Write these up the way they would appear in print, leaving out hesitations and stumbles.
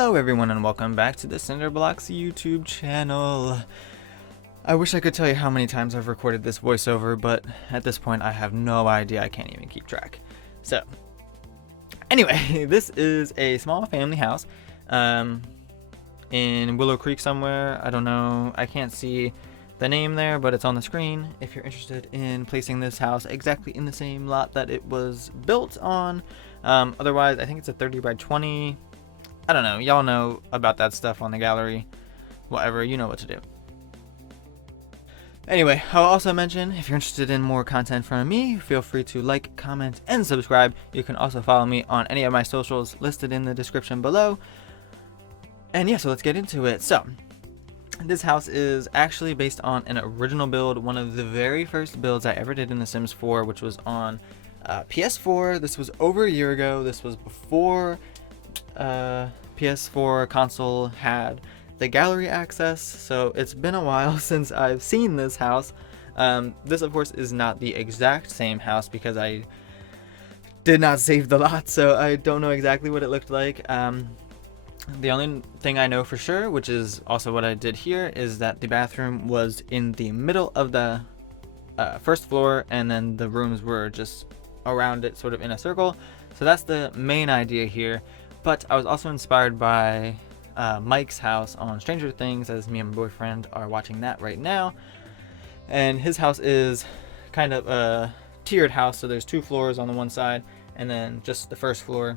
Hello everyone and welcome back to the cinderblocks YouTube channel. I wish I could tell you how many times I've recorded this voiceover, but at this point I have no idea. I can't even keep track. So, anyway, this is a small family house in Willow Creek somewhere. I don't know. I can't see the name there, but it's on the screen if you're interested in placing this house exactly in the same lot that it was built on. Otherwise, I think it's a 30 by 20. I don't know. Y'all know about that stuff on the gallery. Whatever, you know what to do. Anyway, I'll also mention, if you're interested in more content from me, feel free to like, comment, and subscribe. You can also follow me on any of my socials listed in the description below. And yeah, so let's get into it. So, this house is actually based on an original build, one of the very first builds I ever did in The Sims 4, which was on PS4. This was over a year ago. This was before PS4 console had the gallery access, so it's been a while since I've seen this house. This of course is not the exact same house because I did not save the lot, so I don't know exactly what it looked like. The only thing I know for sure, which is also what I did here, is that the bathroom was in the middle of the first floor, and then the rooms were just around it, sort of in a circle. So that's the main idea here. But I was also inspired by Mike's house on Stranger Things, as me and my boyfriend are watching that right now. And his house is kind of a tiered house, so there's 2 floors on the one side, and then just the first floor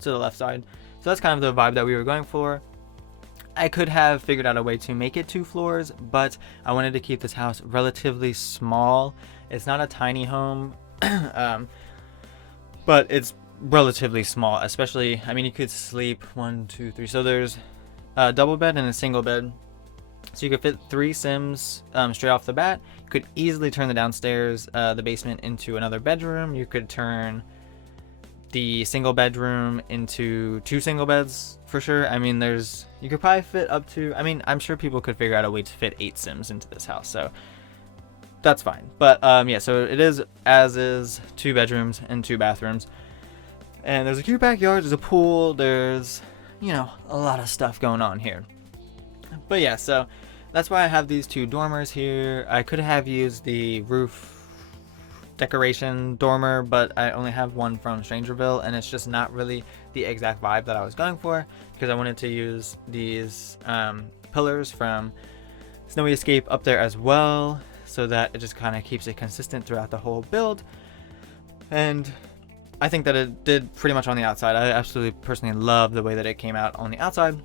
to the left side. So that's kind of the vibe that we were going for. I could have figured out a way to make it 2 floors, but I wanted to keep this house relatively small. It's not a tiny home, but it's relatively small, especially, I mean, you could sleep 1, 2, 3, so there's a double bed and a single bed, so you could fit 3 Sims straight off the bat. You could easily turn the downstairs, the basement, into another bedroom. You could turn the single bedroom into 2 single beds for sure. I mean, you could probably fit up to, I mean, I'm sure people could figure out a way to fit 8 Sims into this house, so that's fine. But yeah, so it is as is 2 bedrooms and 2 bathrooms. And there's a cute backyard, there's a pool, there's, you know, a lot of stuff going on here. But yeah, so that's why I have these 2 dormers here. I could have used the roof decoration dormer, but I only have one from Strangerville, and it's just not really the exact vibe that I was going for, because I wanted to use these pillars from Snowy Escape up there as well, so that it just kind of keeps it consistent throughout the whole build. And I think that it did pretty much on the outside. I absolutely personally love the way that it came out on the outside.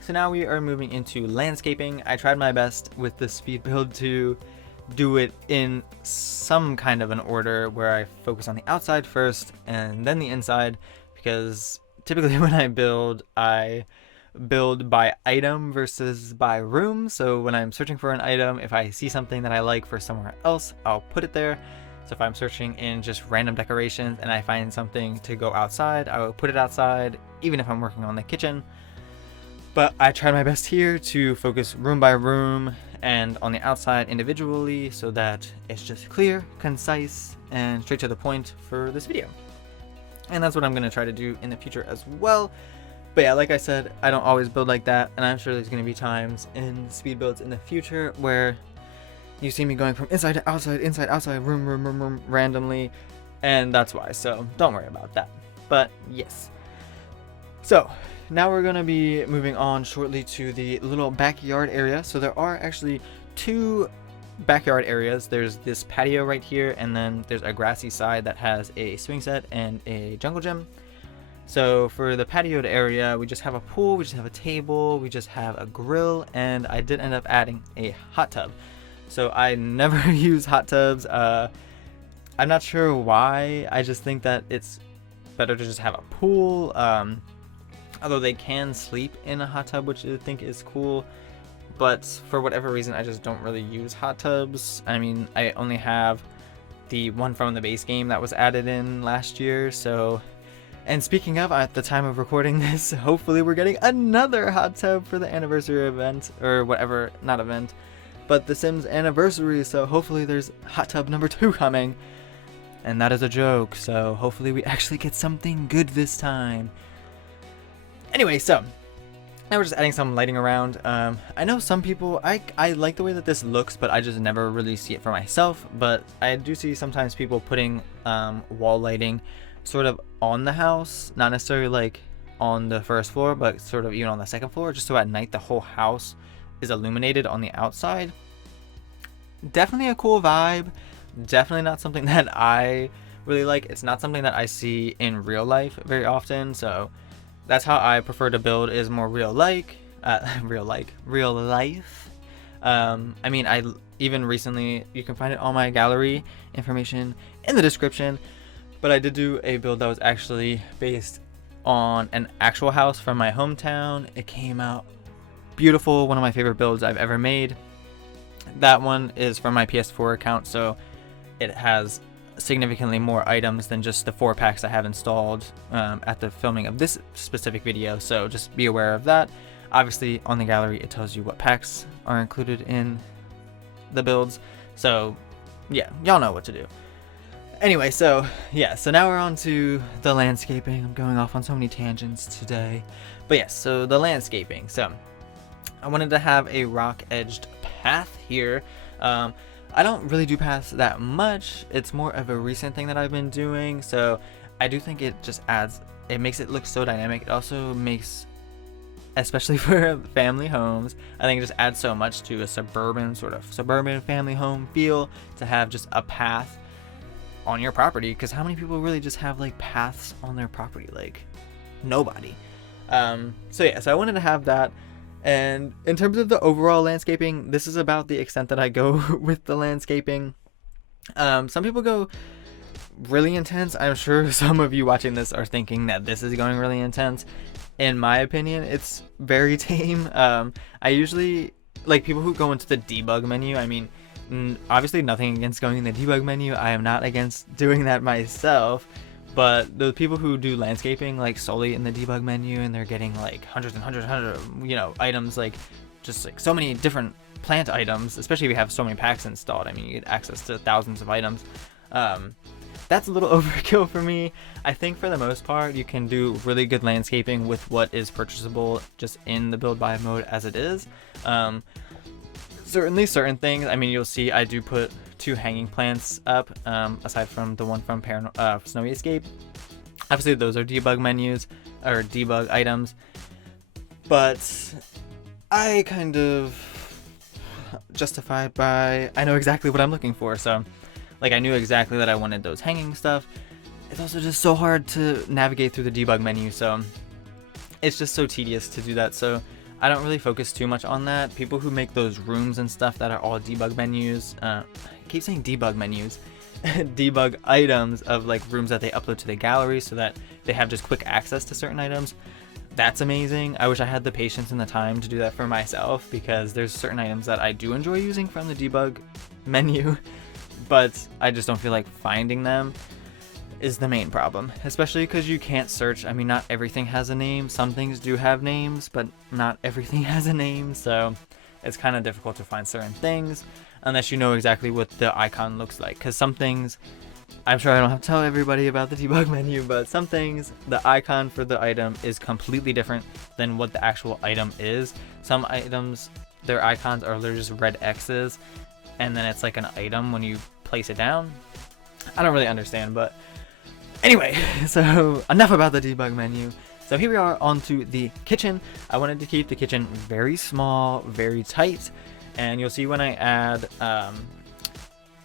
So now we are moving into landscaping. I tried my best with the speed build to do it in some kind of an order where I focus on the outside first and then the inside, because typically when I build by item versus by room. So when I'm searching for an item, if I see something that I like for somewhere else, I'll put it there. So if I'm searching in just random decorations and I find something to go outside, I will put it outside, even if I'm working on the kitchen. But I tried my best here to focus room by room and on the outside individually, so that it's just clear, concise, and straight to the point for this video. And that's what I'm going to try to do in the future as well. But yeah, like I said, I don't always build like that, and I'm sure there's going to be times in speed builds in the future where you see me going from inside to outside, room, randomly, and that's why, so don't worry about that. But yes. So, now we're going to be moving on shortly to the little backyard area. So there are actually 2 backyard areas. There's this patio right here, and then there's a grassy side that has a swing set and a jungle gym. So for the patioed area, we just have a pool, we just have a table, we just have a grill, and I did end up adding a hot tub. So I never use hot tubs. I'm not sure why. I just think that it's better to just have a pool. Although they can sleep in a hot tub, which I think is cool. But for whatever reason, I just don't really use hot tubs. I mean, I only have the one from the base game that was added in last year. So, and speaking of, at the time of recording this, hopefully we're getting another hot tub for the anniversary event, or whatever, not event, but The Sims anniversary. So hopefully there's hot tub number 2 coming, and that is a joke. So hopefully we actually get something good this time. Anyway, so Now we're just adding some lighting around. I know some people, I like the way that this looks, but I just never really see it for myself. But I do see sometimes people putting wall lighting sort of on the house, not necessarily like on the first floor, but sort of even on the second floor, just so at night the whole house is illuminated on the outside. Definitely a cool vibe. Definitely not something that I really like. It's not something that I see in real life very often, so that's how I prefer to build, is more real life. I mean, I even recently, you can find it on my gallery information in the description, but I did do a build that was actually based on an actual house from my hometown. It came out beautiful, one of my favorite builds I've ever made. That one is from my PS4 account, so it has significantly more items than just the 4 packs I have installed at the filming of this specific video, so just be aware of that. Obviously on the gallery it tells you what packs are included in the builds, so yeah, y'all know what to do. Anyway, so yeah, so now we're on to the landscaping. I'm going off on so many tangents today, but yes, so the landscaping. So I wanted to have a rock edged path here. I don't really do paths that much. It's more of a recent thing that I've been doing, so I do think it just adds, it makes it look so dynamic. It also makes, especially for family homes, I think it just adds so much to a suburban family home feel to have just a path on your property, because how many people really just have like paths on their property? Like nobody. So yeah, so I wanted to have that. And in terms of the overall landscaping, this is about the extent that I go with the landscaping. Some people go really intense. I'm sure some of you watching this are thinking that this is going really intense. In my opinion, it's very tame. I usually like people who go into the debug menu. I mean, obviously nothing against going in the debug menu. I am not against doing that myself. But the people who do landscaping like solely in the debug menu, and they're getting like hundreds items, like just like so many different plant items, especially if you have so many packs installed. I mean, you get access to thousands of items. That's a little overkill for me. I think for the most part, you can do really good landscaping with what is purchasable just in the build buy mode as it is. Certainly certain things, I mean, you'll see I do put 2 hanging plants up, aside from the one from Snowy Escape. Obviously those are debug menus or debug items, but I kind of justified by I know exactly what I'm looking for. So like I knew exactly that I wanted those hanging stuff. It's also just so hard to navigate through the debug menu, so it's just so tedious to do that. So I don't really focus too much on that. People who make those rooms and stuff that are all debug menus, I keep saying debug menus, debug items of like rooms that they upload to the gallery so that they have just quick access to certain items. That's amazing. I wish I had the patience and the time to do that for myself, because there's certain items that I do enjoy using from the debug menu, but I just don't feel like finding them is the main problem, especially because you can't search. I mean, not everything has a name. Some things do have names, but not everything has a name, so it's kind of difficult to find certain things unless you know exactly what the icon looks like, because some things, I'm sure I don't have to tell everybody about the debug menu, but some things, the icon for the item is completely different than what the actual item is. Some items, their icons are literally just red X's, and then it's like an item when you place it down. I don't really understand, but anyway, so enough about the debug menu. So here we are onto the kitchen. I wanted to keep the kitchen very small, very tight, and you'll see when I add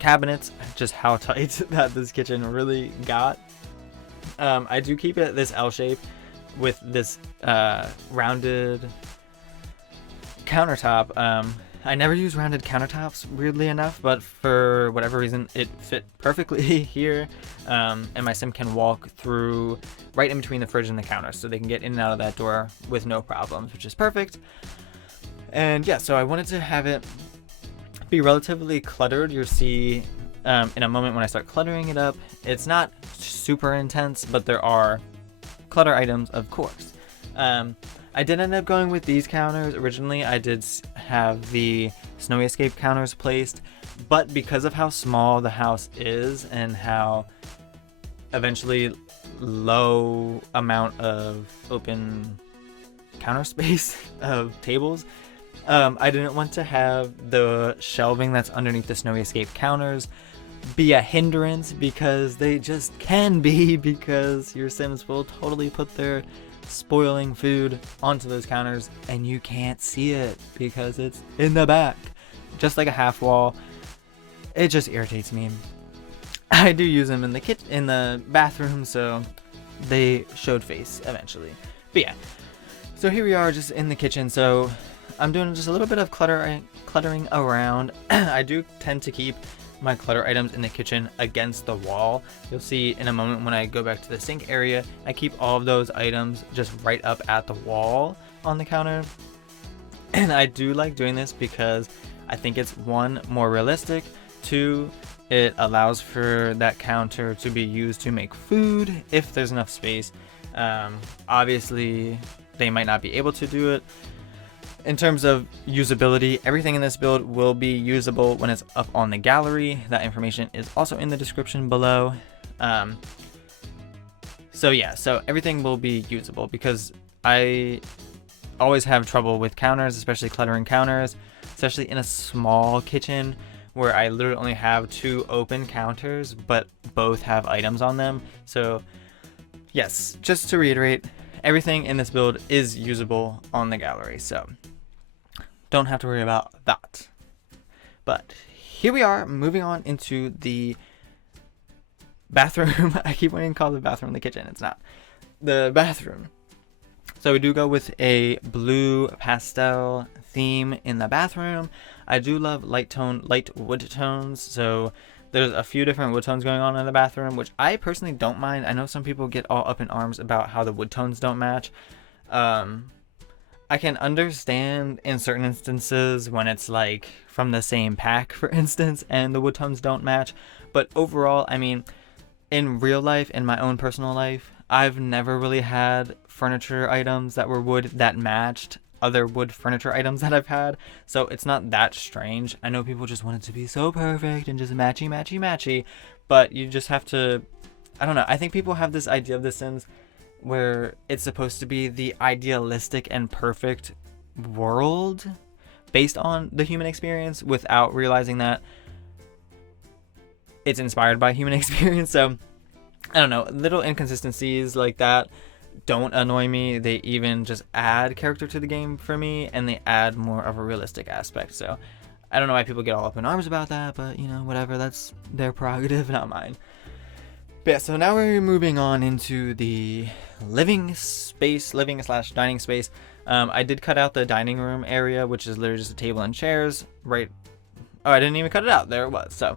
cabinets just how tight that this kitchen really got. I do keep it this L shape with this rounded countertop. I never use rounded countertops, weirdly enough, but for whatever reason it fit perfectly here, and my sim can walk through right in between the fridge and the counter, so they can get in and out of that door with no problems, which is perfect. And yeah, so I wanted to have it be relatively cluttered. You'll see in a moment when I start cluttering it up, it's not super intense, but there are clutter items, of course. I did end up going with these counters. Originally, I did have the Snowy Escape counters placed, but because of how small the house is and how eventually low amount of open counter space of tables. I didn't want to have the shelving that's underneath the Snowy Escape counters be a hindrance, because they just can be, because your Sims will totally put their spoiling food onto those counters and you can't see it because it's in the back, just like a half wall. It just irritates me. I do use them in the bathroom, so they showed face eventually. But yeah, so here we are just in the kitchen. So I'm doing just a little bit of cluttering around. I do tend to keep my clutter items in the kitchen against the wall. You'll see in a moment when I go back to the sink area, I keep all of those items just right up at the wall on the counter. And I do like doing this because I think it's, one, more realistic, two, it allows for that counter to be used to make food if there's enough space. Obviously they might not be able to do it. In terms of usability, everything in this build will be usable when it's up on the gallery. That information is also in the description below. So yeah, so everything will be usable, because I always have trouble with counters, especially cluttering counters, especially in a small kitchen where I literally only have 2 open counters, but both have items on them. So yes, just to reiterate, everything in this build is usable on the gallery, so don't have to worry about that. But here we are, moving on into the bathroom. I keep wanting to call the bathroom the kitchen. It's not. The bathroom. So we do go with a blue pastel theme in the bathroom. I do love light wood tones. So there's a few different wood tones going on in the bathroom, which I personally don't mind. I know some people get all up in arms about how the wood tones don't match. I can understand in certain instances when it's like from the same pack, for instance, and the wood tones don't match. But overall, I mean, in real life, in my own personal life, I've never really had furniture items that were wood that matched other wood furniture items that I've had. So it's not that strange. I know people just want it to be so perfect and just matchy, matchy, matchy. But you just have to, I don't know. I think people have this idea of The Sims where it's supposed to be the idealistic and perfect world based on the human experience, without realizing that it's inspired by human experience. So I don't know, little inconsistencies like that don't annoy me. They even just add character to the game for me, and they add more of a realistic aspect. So I don't know why people get all up in arms about that, but you know, whatever, that's their prerogative, not mine. But yeah, so now we're moving on into the living / dining space. I did cut out the dining room area, which is literally just a table and chairs, right? Oh, I didn't even cut it out. There it was. So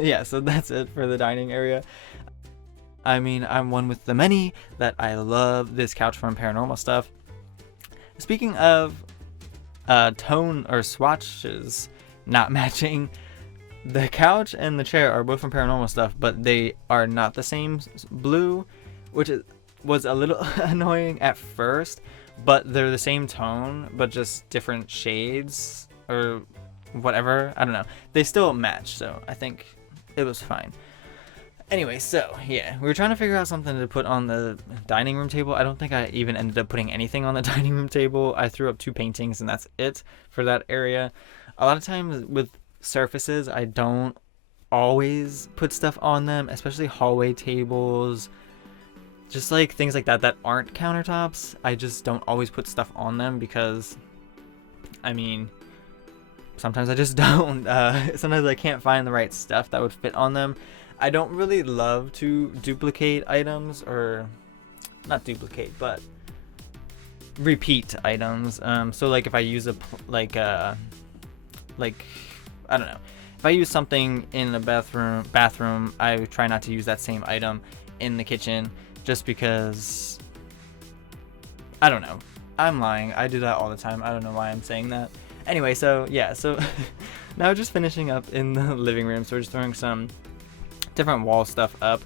yeah, so that's it for the dining area. I mean, I'm one with the many that I love this couch from Paranormal stuff. Speaking of tone or swatches not matching, the couch and the chair are both from Paranormal stuff, but they are not the same blue, which was a little annoying at first, but they're the same tone, but just different shades or whatever. I don't know. They still match, so I think it was fine. Anyway, so yeah, we were trying to figure out something to put on the dining room table. I don't think I even ended up putting anything on the dining room table. I threw up 2 paintings and that's it for that area. A lot of times with surfaces, I don't always put stuff on them, especially hallway tables, just like things like that aren't countertops. I just don't always put stuff on them because, I mean, sometimes I just don't. Sometimes I can't find the right stuff that would fit on them. I don't really love to duplicate items, or not duplicate, but repeat items. So like if I use I don't know, if I use something in the bathroom, I try not to use that same item in the kitchen, just because, I don't know, I'm lying. I do that all the time. I don't know why I'm saying that. Anyway, so yeah, so now just finishing up in the living room. So we're just throwing some different wall stuff up.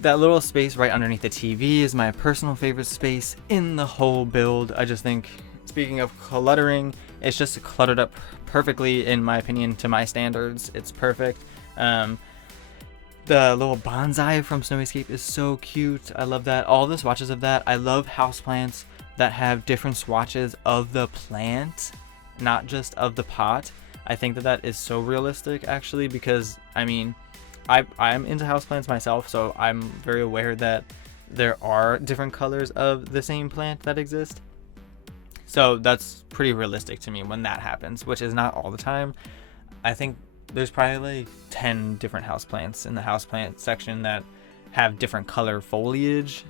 That little space right underneath the TV is my personal favorite space in the whole build. I just think, speaking of cluttering, it's just cluttered up perfectly, in my opinion, to my standards. It's perfect. The little bonsai from Snowy Escape is so cute. I love that. All the swatches of that. I love houseplants. that have different swatches of the plant, not just of the pot. I think that that is so realistic, actually, because I mean, I'm into houseplants myself, so I'm very aware that there are different colors of the same plant that exist. So that's pretty realistic to me when that happens, which is not all the time. I think there's probably like 10 different houseplants in the houseplant section that have different color foliage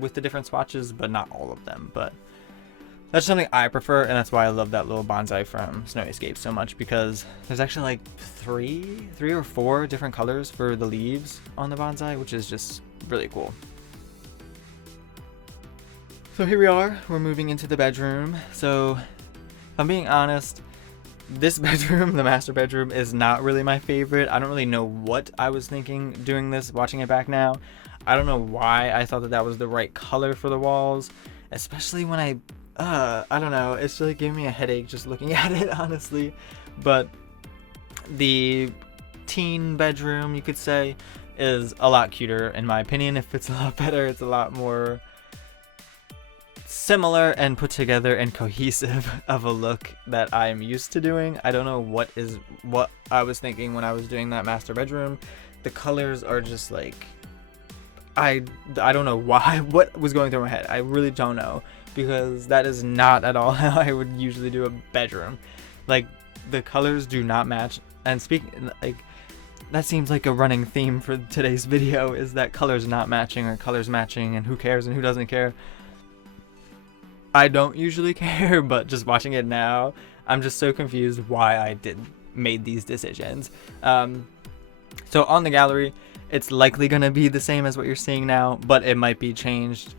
with the different swatches, but not all of them. But that's something I prefer, and that's why I love that little bonsai from Snowy Escape so much, because there's actually like three or four different colors for the leaves on the bonsai, which is just really cool. So here we are, we're moving into the bedroom. So if I'm being honest, this bedroom, the master bedroom, is not really my favorite. I don't really know what I was thinking doing this, watching it back now. I don't know why I thought that that was the right color for the walls, especially when I don't know, it's really giving me a headache just looking at it, honestly. But the teen bedroom, you could say, is a lot cuter in my opinion. It fits a lot better, it's a lot more similar and put together and cohesive of a look that I'm used to doing. I don't know what I was thinking when I was doing that master bedroom. The colors are just like, I don't know why, what was going through my head. I really don't know, because that is not at all how I would usually do a bedroom. Like, the colors do not match. And speaking, like, that seems like a running theme for today's video, is that colors not matching or colors matching, and who cares and who doesn't care. I don't usually care, but just watching it now, I'm just so confused why I made these decisions. So on the gallery, it's likely going to be the same as what you're seeing now, but it might be changed,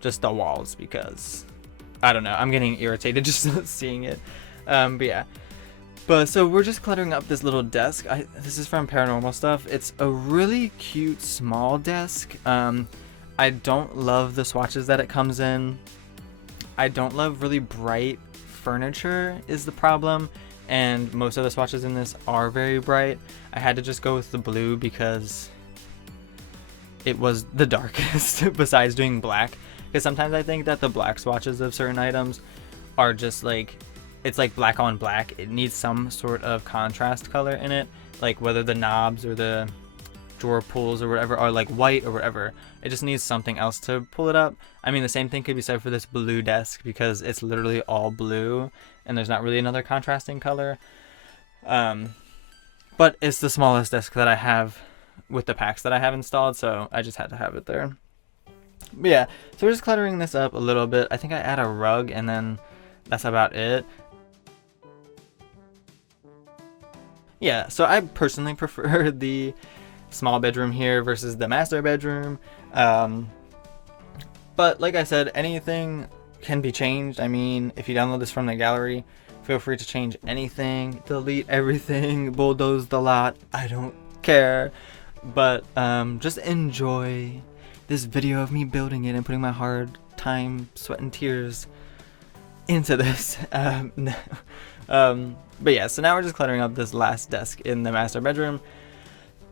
just the walls, because I don't know, I'm getting irritated just seeing it. But yeah. But so we're just cluttering up this little desk. This is from Paranormal Stuff. It's a really cute small desk. I don't love the swatches that it comes in. I don't love really bright furniture is the problem, and most of the swatches in this are very bright. I had to just go with the blue because it was the darkest besides doing black, because sometimes I think that the black swatches of certain items are just like, it's like black on black. It needs some sort of contrast color in it, like whether the knobs or the drawer pulls or whatever are like white or whatever. It just needs something else to pull it up. I mean, the same thing could be said for this blue desk, because it's literally all blue and there's not really another contrasting color. But it's the smallest desk that I have with the packs that I have installed, so I just had to have it there. But yeah, so we're just cluttering this up a little bit. I think I add a rug and then that's about it. Yeah, so I personally prefer the small bedroom here versus the master bedroom. But like I said, anything can be changed. I mean, if you download this from the gallery, feel free to change anything, delete everything, bulldoze the lot. I don't care. But just enjoy this video of me building it and putting my hard time, sweat, and tears into this. But yeah, so now we're just cluttering up this last desk in the master bedroom.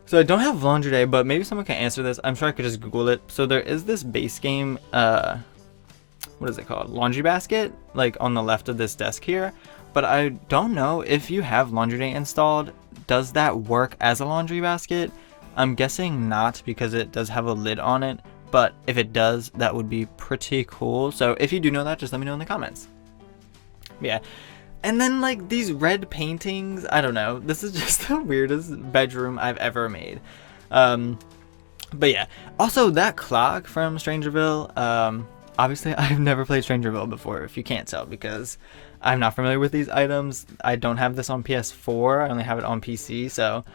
So I don't have laundry day, but maybe someone can answer this. I'm sure I could just Google it. So there is this base game, what is it called? Laundry basket, like on the left of this desk here. But I don't know if you have laundry day installed, does that work as a laundry basket? I'm guessing not, because it does have a lid on it. But if it does, that would be pretty cool. So if you do know that, just let me know in the comments. Yeah. And then like these red paintings, I don't know. This is just the weirdest bedroom I've ever made. But yeah. Also, that clock from Strangerville, obviously I've never played Strangerville before, if you can't tell, because I'm not familiar with these items. I don't have this on PS4. I only have it on PC, so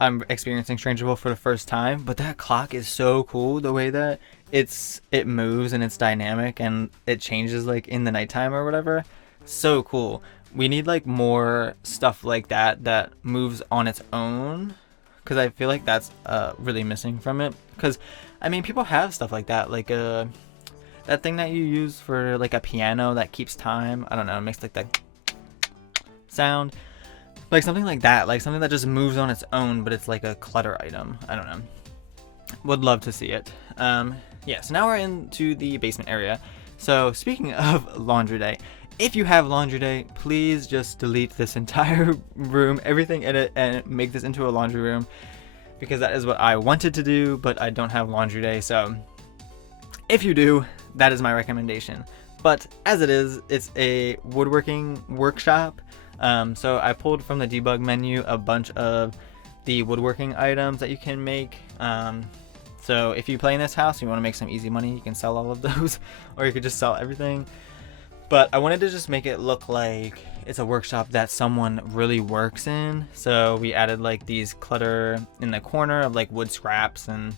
I'm experiencing Strangerville for the first time. But that clock is so cool, the way that it moves and it's dynamic and it changes like in the nighttime or whatever. So cool. We need like more stuff like that moves on its own, because I feel like that's really missing from it. Because I mean, people have stuff like that, like that thing that you use for like a piano that keeps time. I don't know, it makes like that sound, like something like that, like something that just moves on its own, but it's like a clutter item. I don't know, would love to see it. Yeah, so now we're into the basement area. So speaking of laundry day, if you have laundry day, please just delete this entire room, everything in it, and make this into a laundry room, because that is what I wanted to do, but I don't have laundry day. So if you do, that is my recommendation. But as it is, it's a woodworking workshop. So I pulled from the debug menu a bunch of the woodworking items that you can make. So if you play in this house, you want to make some easy money, you can sell all of those, or you could just sell everything. But I wanted to just make it look like it's a workshop that someone really works in. So we added like these clutter in the corner of like wood scraps and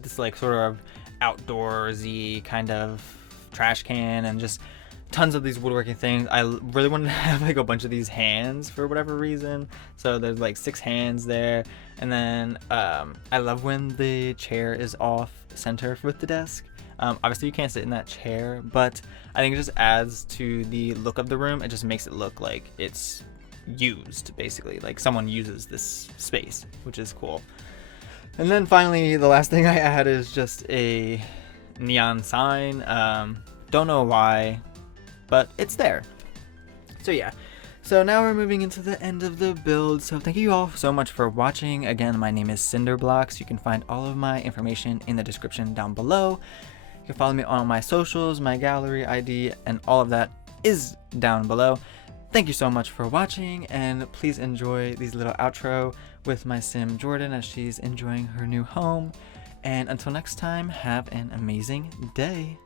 this like sort of outdoorsy kind of trash can, and just tons of these woodworking things. I really wanted to have like a bunch of these hands for whatever reason. So there's like 6 hands there. And then I love when the chair is off center with the desk. Obviously you can't sit in that chair, but I think it just adds to the look of the room. It just makes it look like it's used, basically, like someone uses this space, which is cool. And then finally, the last thing I add is just a neon sign. Don't know why, but it's there. So yeah. So now we're moving into the end of the build. So thank you all so much for watching. Again, my name is cinderxblocks. You can find all of my information in the description down below. You can follow me on my socials, my gallery ID, and all of that is down below. Thank you so much for watching, and please enjoy these little outro with my sim Jordan as she's enjoying her new home. And until next time, have an amazing day.